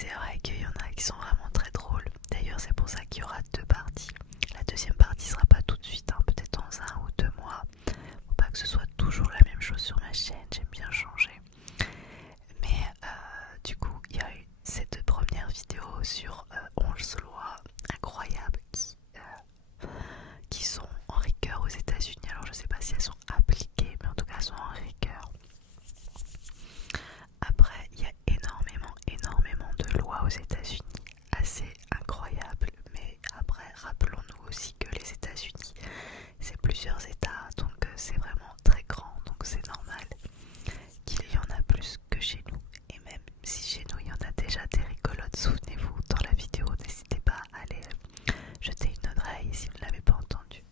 c'est vrai qu'il y en a qui sont vraiment très drôles. D'ailleurs, c'est pour ça qu'il y aura deux parties. La deuxième partie sera pas tout de suite, hein, peut-être dans 1 ou 2 mois. Faut pas que ce soit toujours la même chose sur ma chaîne, j'aime bien changer. Mais du coup, il y a eu ces deux premières vidéos sur 11 lois incroyables qui sont en rigueur aux États-Unis. Alors, je sais pas si elles sont appliquées, mais en tout cas, elles sont en rigueur. Après, il y a énormément de lois aux États-Unis, assez incroyables. Mais après, rappelons-nous aussi que les États-Unis, c'est plusieurs États, donc c'est vraiment très grand, donc c'est normal qu'il y en a plus que chez nous. Et même si chez nous, il y en a déjà des rigolotes, souvenez-vous, dans la vidéo, n'hésitez pas à aller jeter une oreille si vous ne l'avez pas entendu.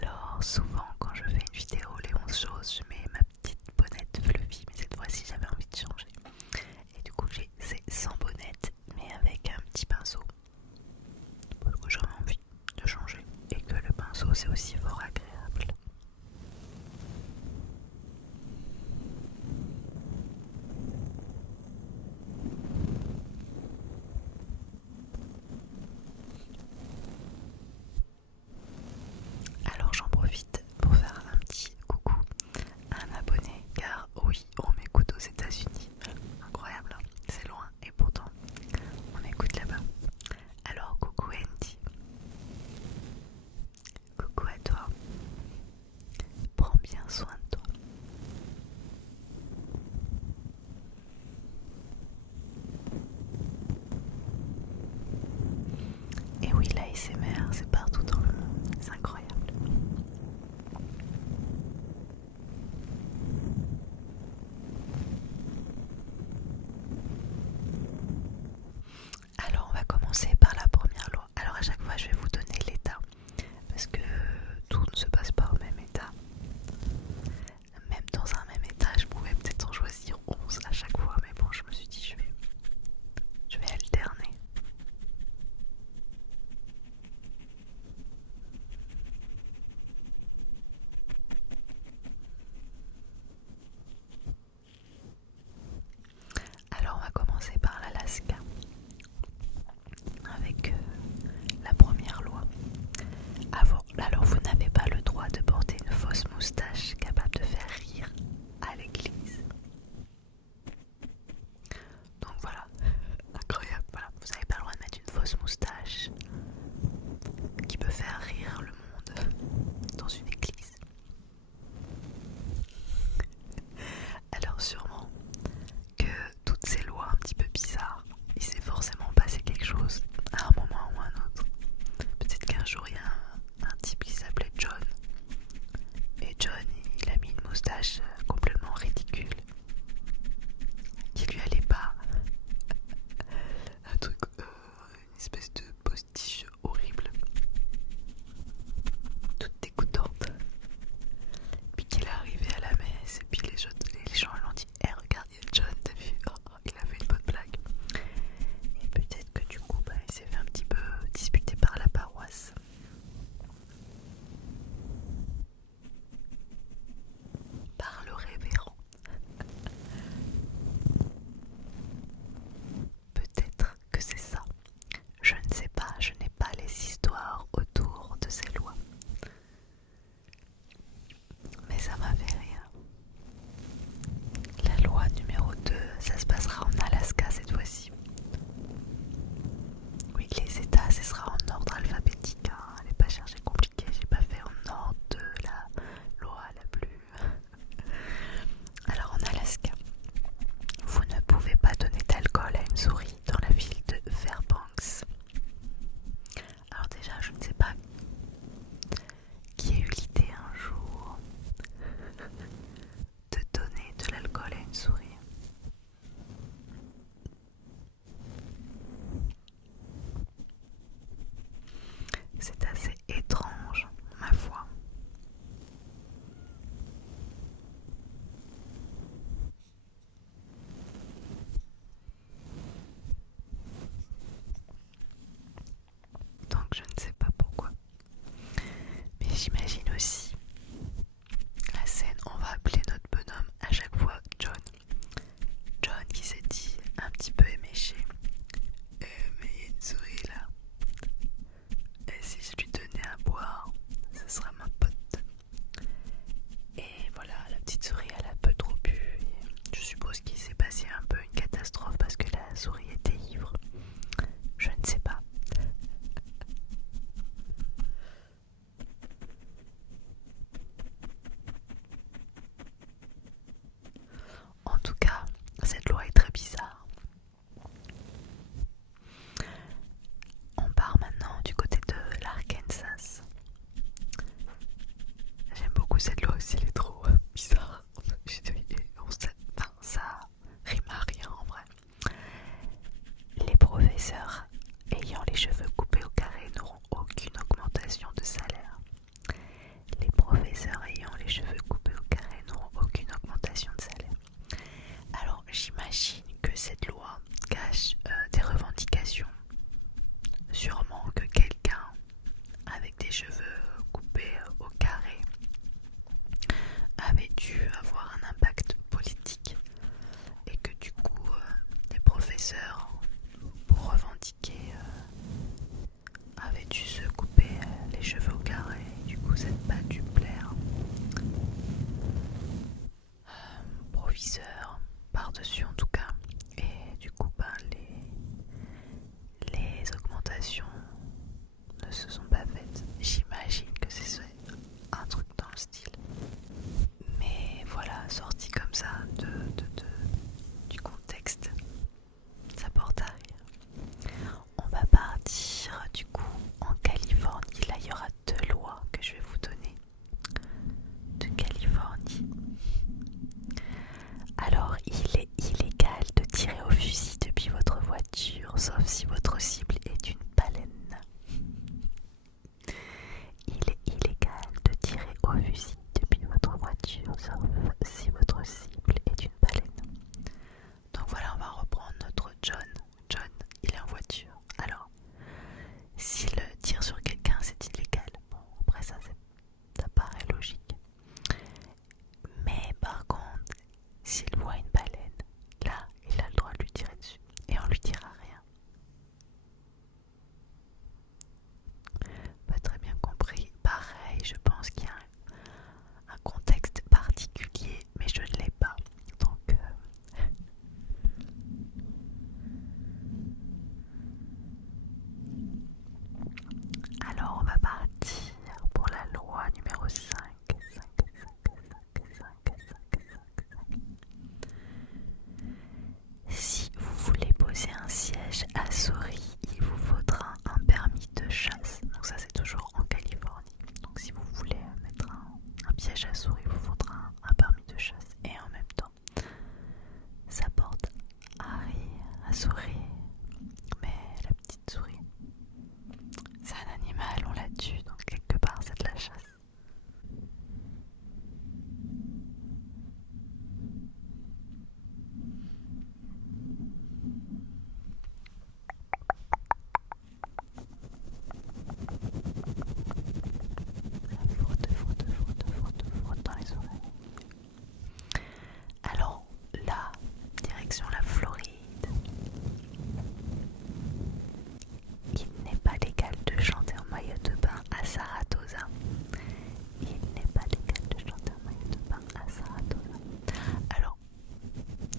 Alors, souvent, quand je fais une vidéo, les 11 choses, je mets ma petite bonnette Fluffy, mais cette fois-ci, j'avais envie de changer. Et du coup, j'ai ces 100 bonnettes, mais avec un petit pinceau. Parce que j'avais envie de changer. Et que le pinceau, c'est aussi fort agréable. Alors, j'en profite pour faire un petit coucou à un abonné, car oui, on m'écoute aux États-Unis. Incroyable, hein, c'est loin, et pourtant, on m'écoute là-bas. Alors, coucou Andy. Coucou à toi. Prends bien soin de toi. Et oui, l'ASMR, c'est partout dans le monde. C'est incroyable.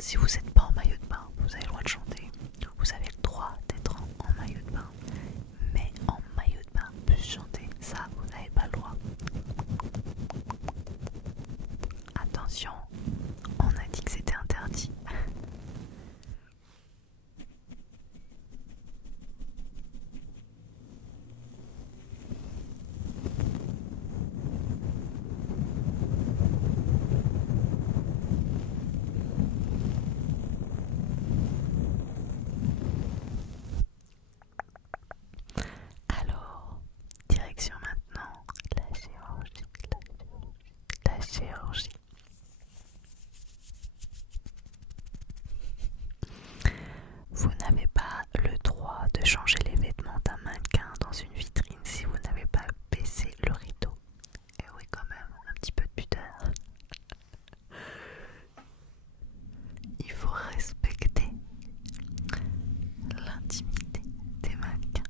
Si vous n'êtes pas en maillot de bain, vous avez le droit de chanter. Vous avez le droit d'être en maillot de bain. Mais en maillot de bain, plus chanter, ça, vous n'avez pas le droit. Attention, on a dit que c'était interdit. Alors, direction maintenant la chirurgie. La chirurgie. Vous n'avez pas le droit de changer les vêtements d'un mannequin dans une vitrine si vous n'avez pas baissé le rideau. Et oui, quand même, un petit peu de pudeur. Il faut respecter l'intimité des mannequins.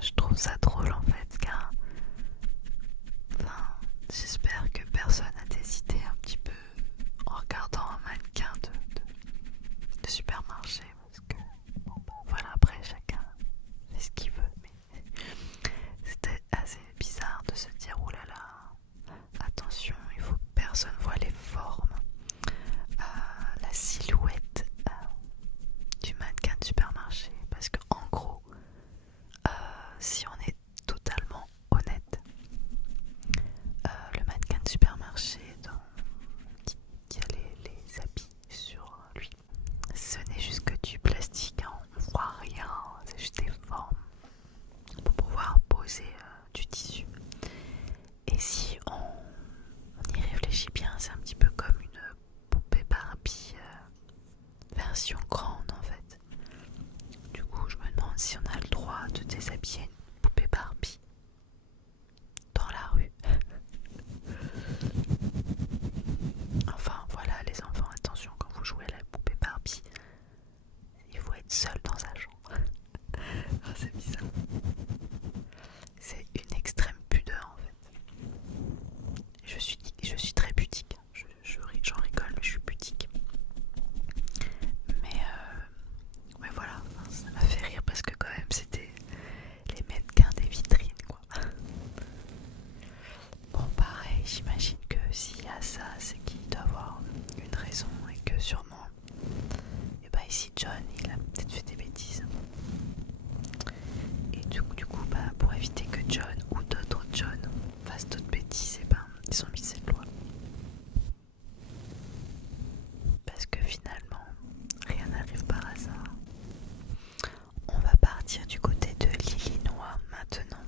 Je trouve ça drôle en fait, car j'espère que personne n'a décidé un petit peu en regardant un mannequin de supermarché, parce que bon, voilà, après chacun fait ce qu'il veut, mais c'était assez bizarre de se dire oh là là, attention, il faut que personne voit les formes, la silhouette du mannequin de supermarché, parce que en gros, si on est totalement honnête, le mannequin de supermarché qui a les habits sur lui, ce n'est juste que du plastique, hein, on voit rien, c'est juste des formes pour pouvoir poser du tissu. Et si on y réfléchit bien, c'est un petit peu comme une poupée Barbie version grande en fait. Du coup, je me demande si on a le droit de déshabiller une poupée Barbie dans la rue. Enfin voilà les enfants, attention quand vous jouez à la poupée Barbie, il faut être seul dans sa chambre. Oh, c'est bizarre. C'est une extrême pudeur en fait. Je suis très pudique. J'en rigole mais je suis pudique. Mais voilà, ça m'a fait rire parce que quand même c'était les mannequins des vitrines quoi. Bon pareil, j'imagine que s'il y a ça, c'est qu'il doit avoir une raison et que sûrement, et bah ici John, il a peut-être fait des bêtises. Et du coup, bah, pour éviter que John ou d'autres John fassent d'autres bêtises, et bah, ils ont mis cette loi. Parce que finalement, rien n'arrive par hasard. On va partir du côté de l'Illinois maintenant.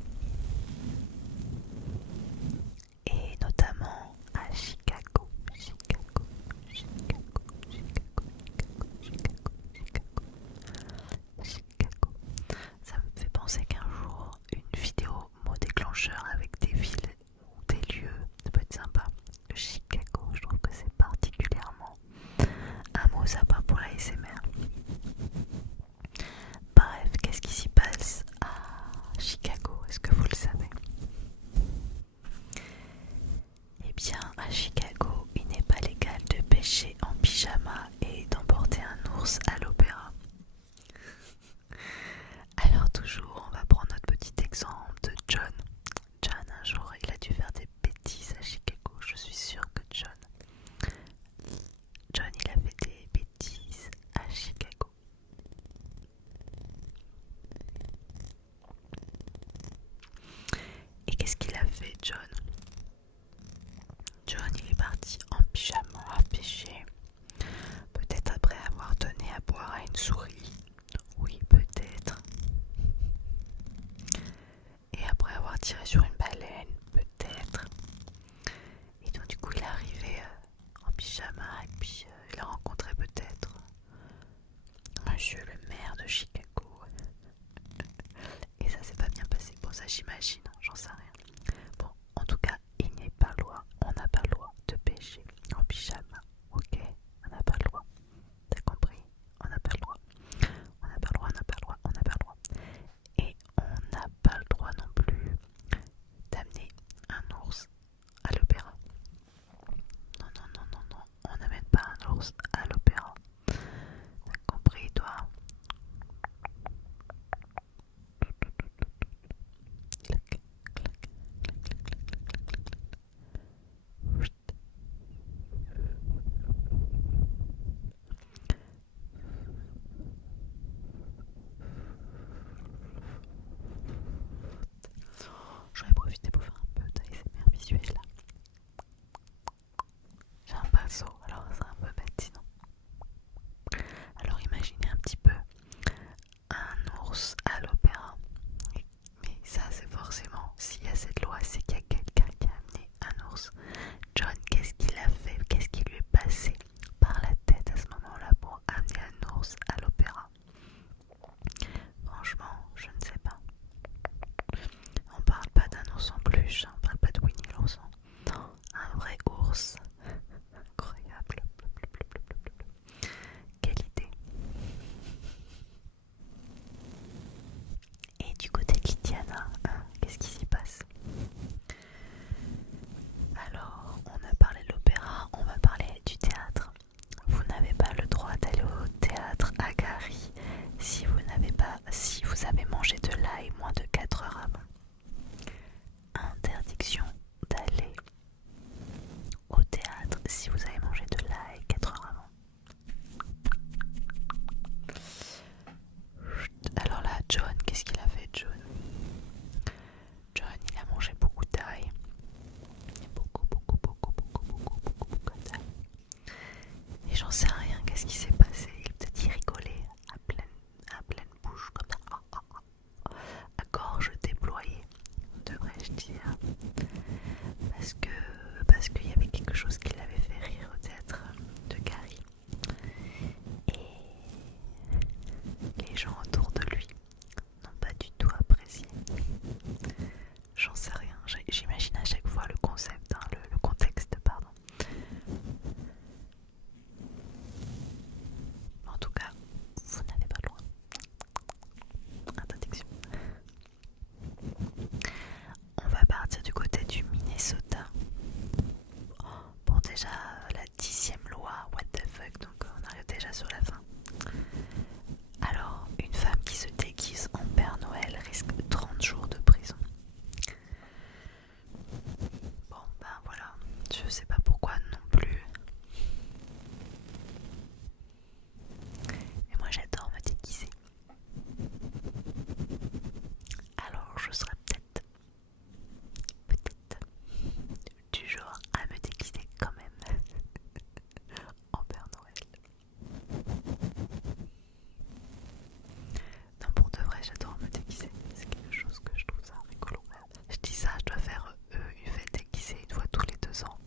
Et notamment à Chicago. Ça me fait penser qu'un jour, une vidéo mot déclencheur avec des villes ou des lieux, ça peut être sympa. Chicago, je trouve que c'est particulièrement un mot sympa pour la SMR. Bref, qu'est-ce qui s'y passe à Chicago? Est-ce que vous le savez? Eh bien, à Chicago, il n'est pas légal de pêcher en pyjama et d'emporter un ours à l'opéra. Alors toujours, on va prendre notre petit exemple de John. John, un jour, il a dû faire des bêtises à Chicago. Je suis sûre que John, il a fait des bêtises à Chicago. Et qu'est-ce qu'il a fait, John? John, il est parti en pyjama à pêcher. Peut-être après avoir donné à boire à une souris. Oui, peut-être. Et après avoir tiré sur une baleine, peut-être. Et donc du coup, il est arrivé en pyjama et puis il a rencontré peut-être Monsieur le maire de Chicago. Et ça s'est pas bien passé. Bon, ça j'imagine, j'en sais rien. Bon, en tout cas, il n'est pas loi. On n'a pas le droit John, qu'est-ce qu'il a fait? Qu'est-ce qui lui est passé par la tête à ce moment-là pour amener un ours à l'opéra? Franchement, je ne sais pas. On parle pas d'un ours en peluche, on parle pas de Winnie l'ourson. Non, un vrai ours. Incroyable. Quelle idée. Et du côté de Lydiana, qu'est-ce qui s'y passe? Alors, on a parlé de l'opéra, on va parler du théâtre. Vous n'avez pas le droit d'aller au théâtre à Gary si vous avez mangé de l'ail moins de 4 heures avant. Interdiction d'aller au théâtre si vous avez mangé de l'ail 4 heures avant. Alors là, John, qu'est-ce qu'il a fait, John? John, il a mangé beaucoup d'ail. Beaucoup d'ail. Et j'en sais rien, qu'est-ce qui s'est passé? Peut-être il rigolait à pleine bouche, comme ça, à gorge déployée, devrais-je dire. Parce qu'il y avait quelque chose qui l'avait fait rire au théâtre de Gary. Et les gens autour de lui n'ont pas du tout apprécié. J'en sais rien, j'imagine à chaque fois le concept, le contexte, pardon. En tout cas, vous n'avez pas le droit. Interdiction. On va partir du côté du Minnesota. Bon, déjà la 10e loi, what the fuck, donc on arrive déjà sur la fin. Alors, une femme qui se déguise en Père Noël risque 30 jours de prison. Bon, ben voilà, je sais pas pourquoi non plus. Mais moi j'adore me déguiser. Alors je serais peut-être du genre à me déguiser quand même en Père Noël. Non, pour de vrai, j'adore me déguiser. C'est quelque chose que je trouve ça rigolo. Je dis ça, je dois faire une fête déguisée une fois tous les 2 ans.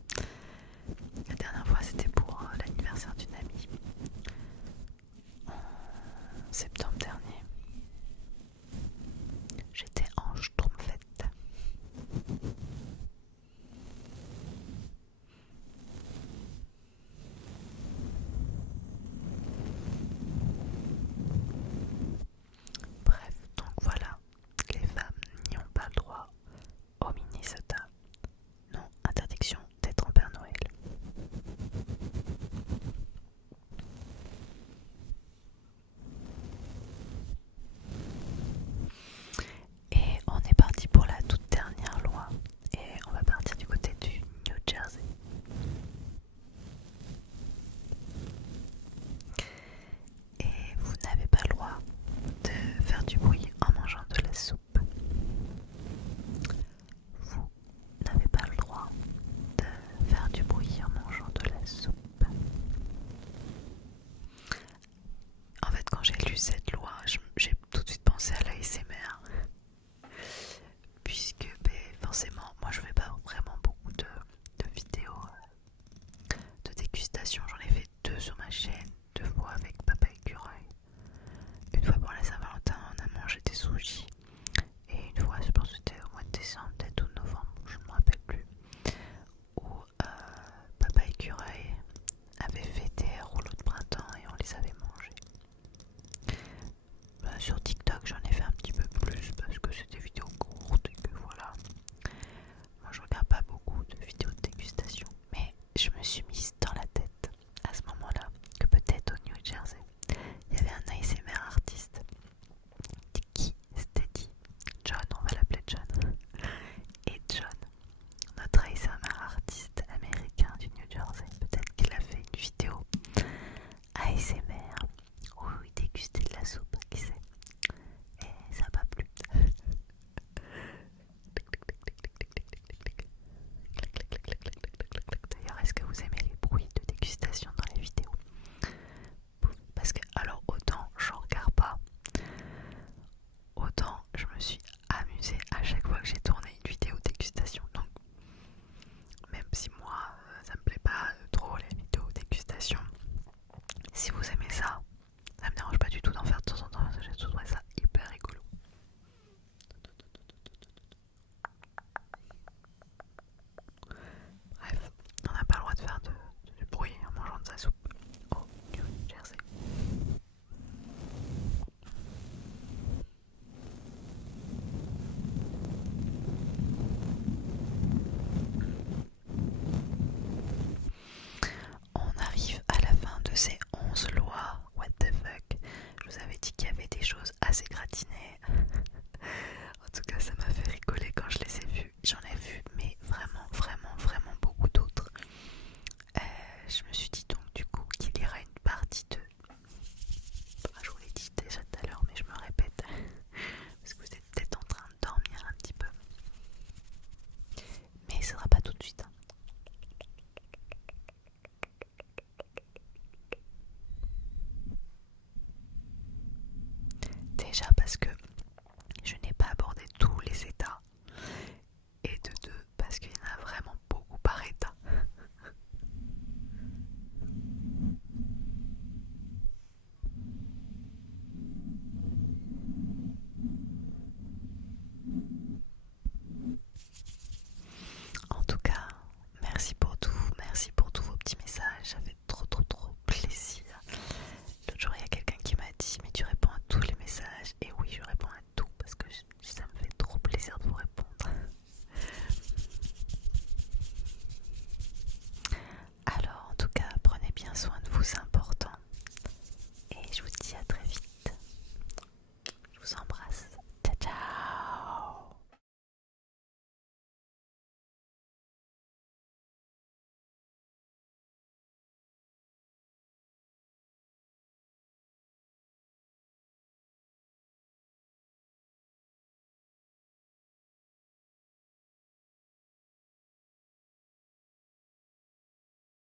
si vous aimez